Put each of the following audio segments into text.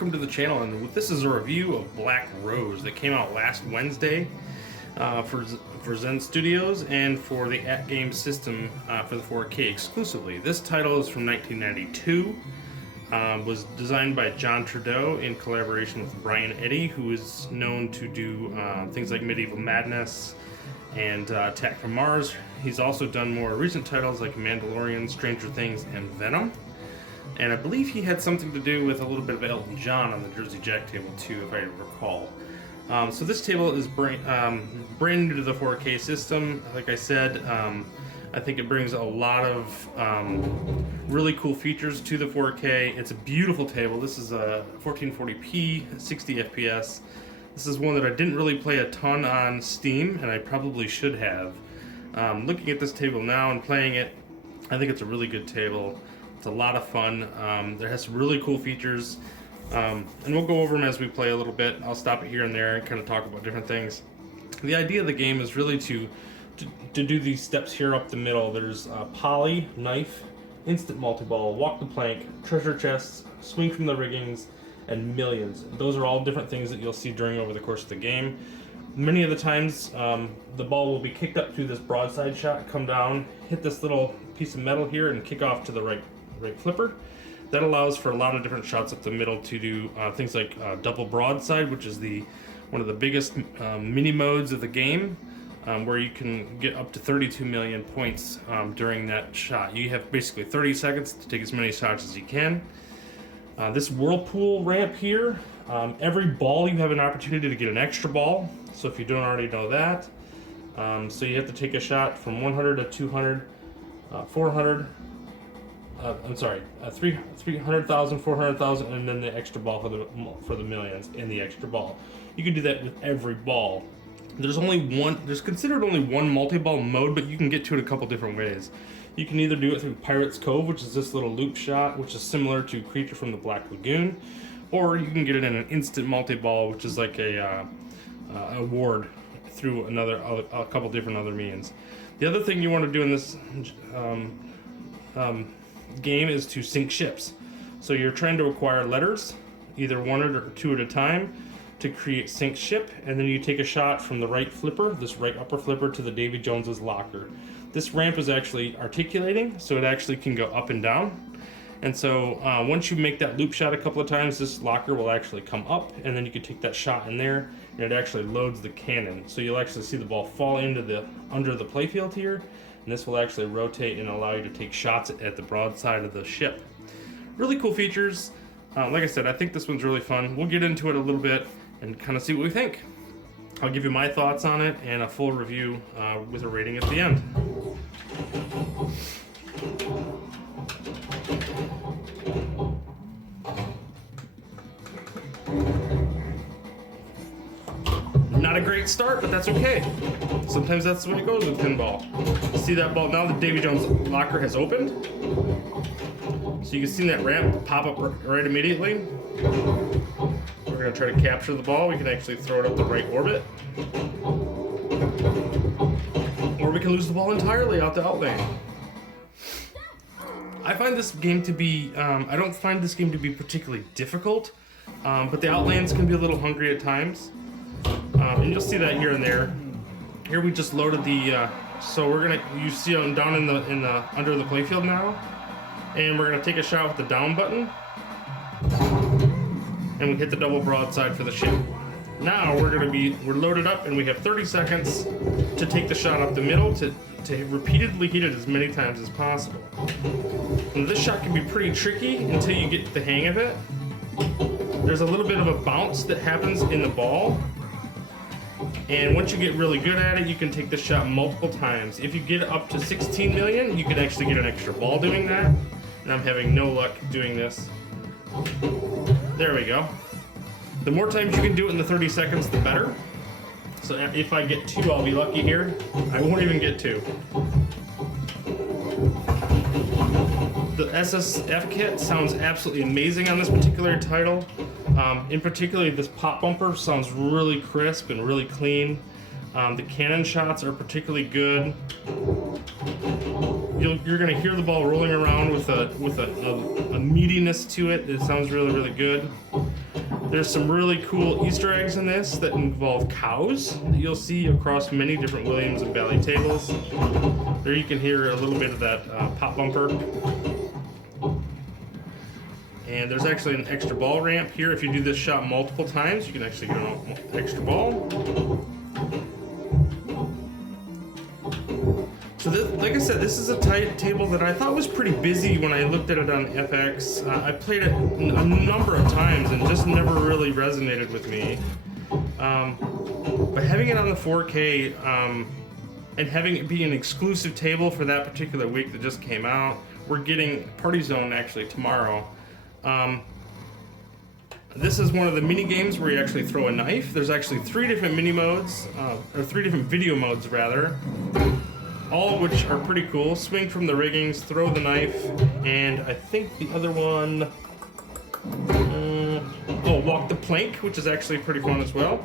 welcome to the channel, and this is a review of Black Rose that came out last Wednesday for Zen Studios and for the AtGames system for the 4K exclusively. This title is from 1992, was designed by John Trudeau in collaboration with Brian Eddy, who is known to do things like Medieval Madness and Attack from Mars. He's also done more recent titles like Mandalorian, Stranger Things, and Venom. And I believe he had something to do with a little bit of Elton John on the Jersey Jack table too, if I recall. So this table is brand new to the 4K system. Like I said, I think it brings a lot of really cool features to the 4K. It's a beautiful table. This is a 1440p, 60 FPS. This is one that I didn't really play a ton on Steam, and I probably should have. Looking at this table now and playing it, I think it's a really good table. It's a lot of fun. There has some really cool features, and we'll go over them as we play a little bit. I'll stop it here and there and kind of talk about different things. The idea of the game is really to do these steps here up the middle. There's poly, knife, instant multi-ball, walk the plank, treasure chests, swing from the riggings, and millions. Those are all different things that you'll see over the course of the game. Many of the times, the ball will be kicked up through this broadside shot, come down, hit this little piece of metal here, and kick off to the right flipper. That allows for a lot of different shots up the middle to do things like double broadside, which is one of the biggest mini modes of the game, where you can get up to 32 million points during that shot. You have basically 30 seconds to take as many shots as you can. This whirlpool ramp here, every ball you have an opportunity to get an extra ball, so if you don't already know that. So you have to take a shot from 100 to 200, 400, 300,000, 400,000, and then the extra ball for the millions in the extra ball. You can do that with every ball. There's considered only one multi-ball mode, but you can get to it a couple different ways. You can either do it through Pirate's Cove, which is this little loop shot, which is similar to Creature from the Black Lagoon, or you can get it in an instant multi-ball, which is like a ward through a couple different other means. The other thing you want to do in this game is to sink ships. So you're trying to acquire letters, either one or two at a time, to create sink ship, and then you take a shot from the right flipper, this right upper flipper, to the Davy Jones's locker. This ramp is actually articulating, so it actually can go up and down. And so once you make that loop shot a couple of times, this locker will actually come up, and then you can take that shot in there, and it actually loads the cannon. So you'll actually see the ball fall into under the playfield here, and this will actually rotate and allow you to take shots at the broadside of the ship. Really cool features. Like I said, I think this one's really fun. We'll get into it a little bit and kind of see what we think. I'll give you my thoughts on it and a full review with a rating at the end. Not a great start, but that's okay. Sometimes that's the way it goes with pinball. See that ball? Now the Davy Jones locker has opened. So you can see that ramp pop up right immediately. We're going to try to capture the ball. We can actually throw it up the right orbit. Or we can lose the ball entirely out the outlane. I find this game to be, I don't find this game to be particularly difficult, but the outlanes can be a little hungry at times. And you'll see that here and there. Here we just loaded so you see them down in the under the playfield now. And we're gonna take a shot with the down button. And we hit the double broadside for the ship. Now we're loaded up, and we have 30 seconds to take the shot up the middle to repeatedly hit it as many times as possible. And this shot can be pretty tricky until you get the hang of it. There's a little bit of a bounce that happens in the ball. And once you get really good at it, you can take the shot multiple times. If you get up to 16 million, you could actually get an extra ball doing that. And I'm having no luck doing this. There we go. The more times you can do it in the 30 seconds, the better. So if I get 2, I'll be lucky here. I won't even get 2. The SSF kit sounds absolutely amazing on this particular title. In particular, this pop bumper sounds really crisp and really clean. The cannon shots are particularly good. You're going to hear the ball rolling around with a meatiness to it. It sounds really, really good. There's some really cool Easter eggs in this that involve cows that you'll see across many different Williams and Bally tables. There you can hear a little bit of that pop bumper. And there's actually an extra ball ramp here. If you do this shot multiple times, you can actually get an extra ball. So this, like I said, this is a tight table that I thought was pretty busy when I looked at it on FX. I played it a number of times and just never really resonated with me. But having it on the 4K and having it be an exclusive table for that particular week that just came out, we're getting Party Zone actually tomorrow. This is one of the mini games where you actually throw a knife. There's actually 3 different mini modes, or 3 different video modes rather. All of which are pretty cool. Swing from the riggings, throw the knife, and I think the other one, walk the plank, which is actually pretty fun as well.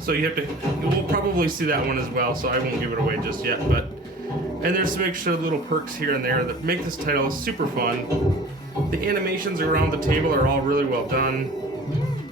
So we'll probably see that one as well, so I won't give it away just yet, and there's some extra little perks here and there that make this title super fun. The animations around the table are all really well done.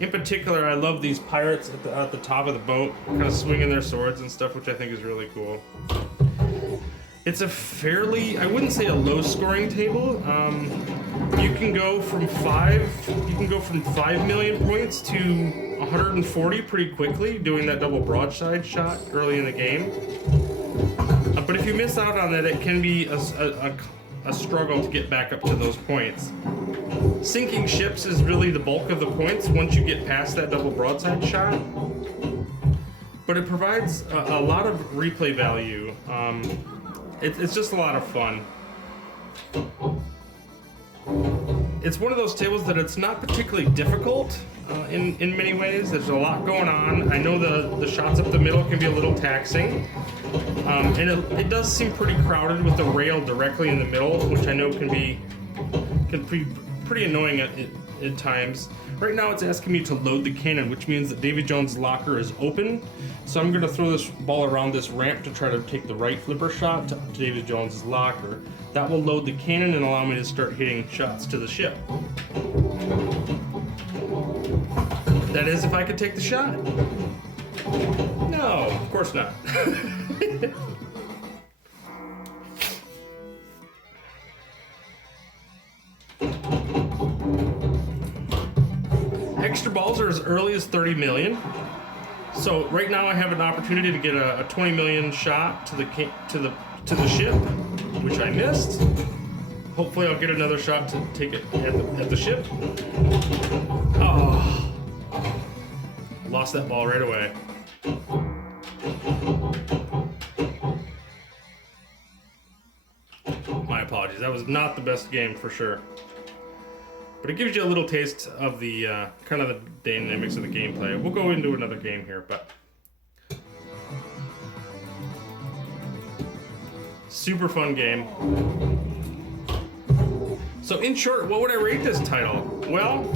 In particular, I love these pirates at the top of the boat, kind of swinging their swords and stuff, which I think is really cool. It's a fairly, I wouldn't say a low scoring table. You can go from 5 million points to 140 pretty quickly doing that double broadside shot early in the game. But if you miss out on that, it can be a struggle to get back up to those points. Sinking ships is really the bulk of the points once you get past that double broadside shot. But it provides a lot of replay value. It's just a lot of fun. It's one of those tables that it's not particularly difficult in many ways. There's a lot going on. I know the shots up the middle can be a little taxing. And it does seem pretty crowded with the rail directly in the middle, which I know can be pretty annoying at times. Right now it's asking me to load the cannon, which means that Davy Jones' locker is open. So I'm going to throw this ball around this ramp to try to take the right flipper shot to Davy Jones' locker. That will load the cannon and allow me to start hitting shots to the ship. That is, if I could take the shot. No, of course not. Extra balls are as early as 30 million. So right now I have an opportunity to get a 20 million shot to the ship, which I missed. Hopefully I'll get another shot to take it at the ship. Oh, lost that ball right away. My apologies. That was not the best game for sure. But it gives you a little taste of the kind of the dynamics of the gameplay. We'll go into another game here, but super fun game. So in short, what would I rate this title? Well,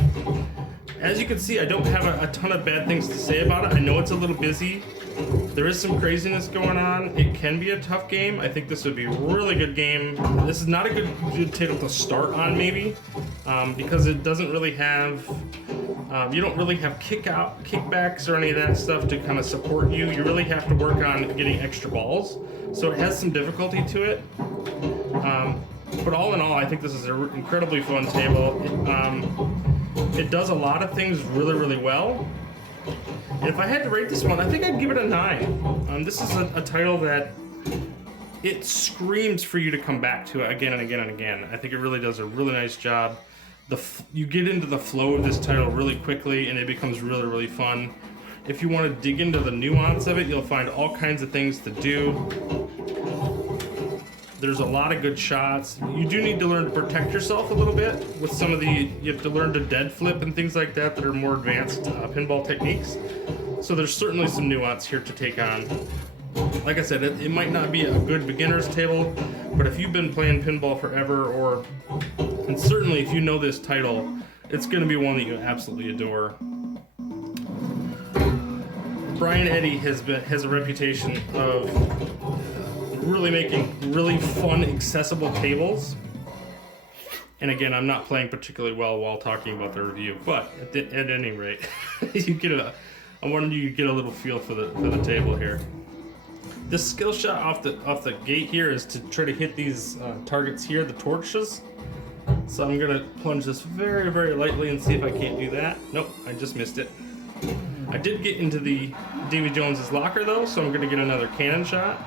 as you can see, I don't have a ton of bad things to say about it. I know it's a little busy. There is some craziness going on. It can be a tough game. I think this would be a really good game. This is not a good title to start on, maybe, because it doesn't really have, you don't really have kickbacks or any of that stuff to kind of support you. You really have to work on getting extra balls. So it has some difficulty to it. But all in all, I think this is an incredibly fun table. It does a lot of things really, really well. And if I had to rate this one, I think I'd give it a 9. This is a title that it screams for you to come back to again and again and again. I think it really does a really nice job. You get into the flow of this title really quickly, and it becomes really, really fun. If you want to dig into the nuance of it, you'll find all kinds of things to do. There's a lot of good shots. You do need to learn to protect yourself a little bit with some of you have to learn to dead flip and things like that are more advanced pinball techniques. So there's certainly some nuance here to take on. Like I said, it might not be a good beginner's table, but if you've been playing pinball forever, and certainly if you know this title, it's going to be one that you absolutely adore. Brian Eddy has a reputation of really making really fun, accessible tables. And again, I'm not playing particularly well while talking about the review, but at any rate, I wanted you to get a little feel for the table here. This skill shot off the gate here is to try to hit these targets here, the torches. So I'm gonna plunge this very, very lightly and see if I can't do that. Nope, I just missed it. I did get into the Davy Jones's locker though, so I'm gonna get another cannon shot.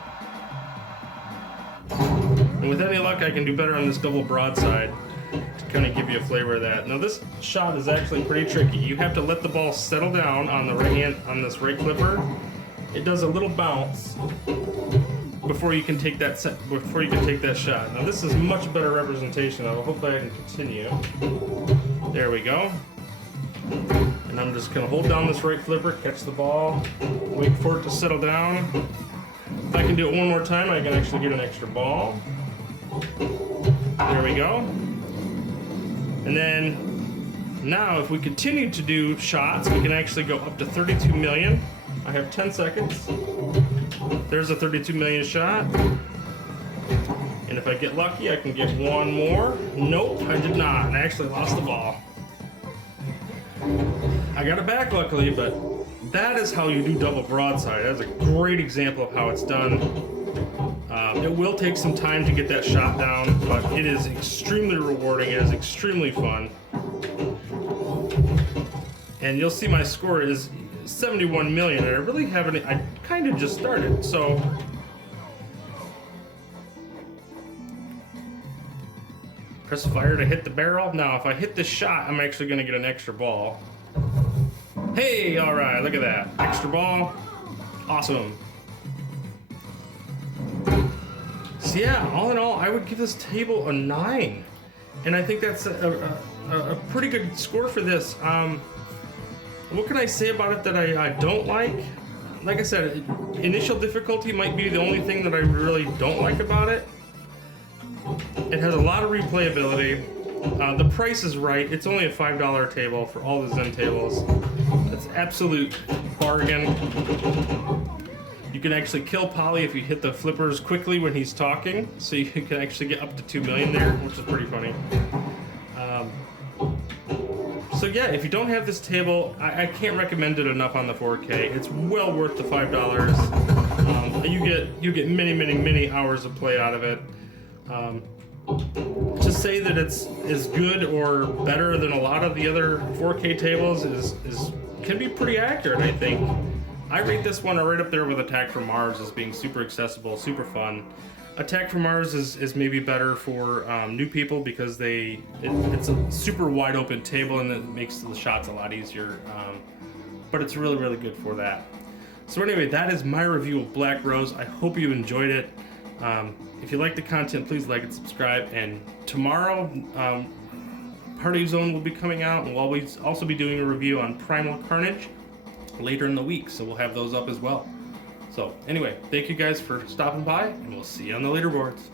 And with any luck, I can do better on this double broadside to kind of give you a flavor of that. Now this shot is actually pretty tricky. You have to let the ball settle down on the right hand, on this right flipper. It does a little bounce before you can take that shot. Now this is much better representation. I hope I can continue. There we go. And I'm just gonna hold down this right flipper, catch the ball, wait for it to settle down. If I can do it one more time, I can actually get an extra ball. There we go. And then now if we continue to do shots, we can actually go up to 32 million. I have 10 seconds. There's a 32 million shot. And if I get lucky, I can get one more. Nope, I did not. I actually lost the ball. I got it back luckily, but that is how you do double broadside. That's a great example of how it's done. It will take some time to get that shot down, but it is extremely rewarding. It is extremely fun. And you'll see my score is 71 million, and I really haven't, I kind of just started, so. Press fire to hit the barrel. Now, if I hit this shot, I'm actually gonna get an extra ball. Hey, all right, look at that. Extra ball, awesome. So yeah, all in all, I would give this table a 9. And I think that's a pretty good score for this. What can I say about it that I don't like? Like I said, initial difficulty might be the only thing that I really don't like about it. It has a lot of replayability. The price is right. It's only a $5 table for all the Zen tables. That's absolute bargain. You can actually kill Bally if you hit the flippers quickly when he's talking, so you can actually get up to 2 million there, which is pretty funny. So yeah, if you don't have this table, I can't recommend it enough on the 4K. It's well worth the $5. You get many hours of play out of it. To say that it's as good or better than a lot of the other 4K tables can be pretty accurate, I think. I rate this one right up there with Attack from Mars as being super accessible, super fun. Attack from Mars is maybe better for new people because it's a super wide open table and it makes the shots a lot easier. But it's really good for that. So anyway, that is my review of Black Rose. I hope you enjoyed it. If you like the content, please like and subscribe. And tomorrow, Party Zone will be coming out, and we'll always also be doing a review on Primal Carnage later in the week, so we'll have those up as well. So anyway, thank you guys for stopping by, and we'll see you on the leaderboards.